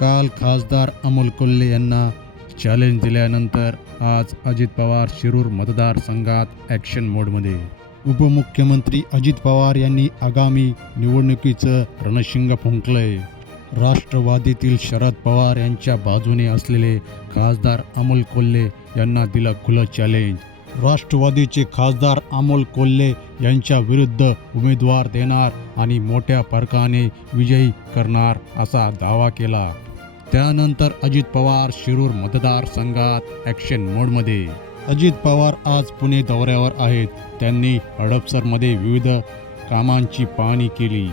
काल खासदार अमोल कोल्हे यांना चॅलेंज दिल्यानंतर आज अजित पवार शिरूर मतदारसंघात ॲक्शन मोडमध्ये उपमुख्यमंत्री अजित पवार यांनी आगामी निवडणुकीचं रणशिंग फुंकलंय. राष्ट्रवादीतील शरद पवार यांच्या बाजूने असलेले खासदार अमोल कोल्हे यांना दिलं खुलं चॅलेंज राष्ट्रवादीचे खासदार अमोल कोल्हे यांच्या विरुद्ध उमेदवार देणार आणि मोठ्या फरकाने विजयी करणार असा दावा केला. त्यानंतर अजित पवार शिरूर मतदारसंघात ॲक्शन मोडमध्ये अजित पवार आज पुणे दौऱ्यावर आहेत. त्यांनी हडपसरमध्ये विविध कामांची पाहणी केली.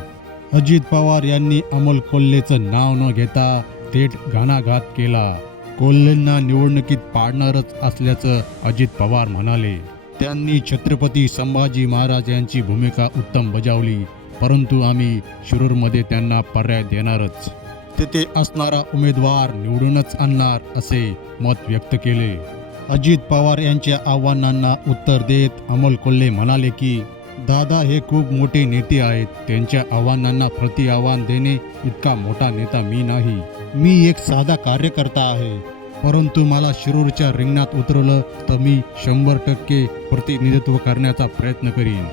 अजित पवार यांनी अमोल कोल्हेचं नाव न घेता थेट घाणाघात केला. कोल्हेंना निवडणुकीत पाडणारच असल्याचं अजित पवार म्हणाले. त्यांनी छत्रपती संभाजी महाराज यांची भूमिका उत्तम बजावली परंतु आम्ही शिरूरमध्ये त्यांना पर्याय देणारच. तेथे असणारा उमेदवार निवडूनच आणणार असे मत व्यक्त केले. अजित पवार यांच्या आव्हानांना उत्तर देत अमोल कोल्हे म्हणाले की दादा हे खूप मोठे नेते आहेत. त्यांच्या आव्हानांना प्रति आव्हान देणे इतका मोठा नेता मी नाही. मी एक साधा कार्यकर्ता आहे. परंतु मला शिरूरच्या रिंगणात उतरवलं तर मी शंभर टक्के प्रतिनिधित्व करण्याचा प्रयत्न करीन.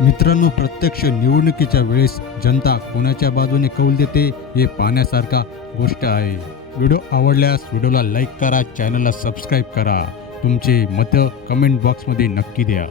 मित्रांनो प्रत्यक्ष निवडणुकीच्या वेळेस जनता कोणाच्या बाजूने कौल देते हे पाहण्यासारखा गोष्ट आहे. व्हिडिओ आवडल्यास व्हिडिओला लाईक करा चॅनलला सबस्क्राईब करा. तुमचे मतं कमेंट बॉक्समध्ये नक्की द्या.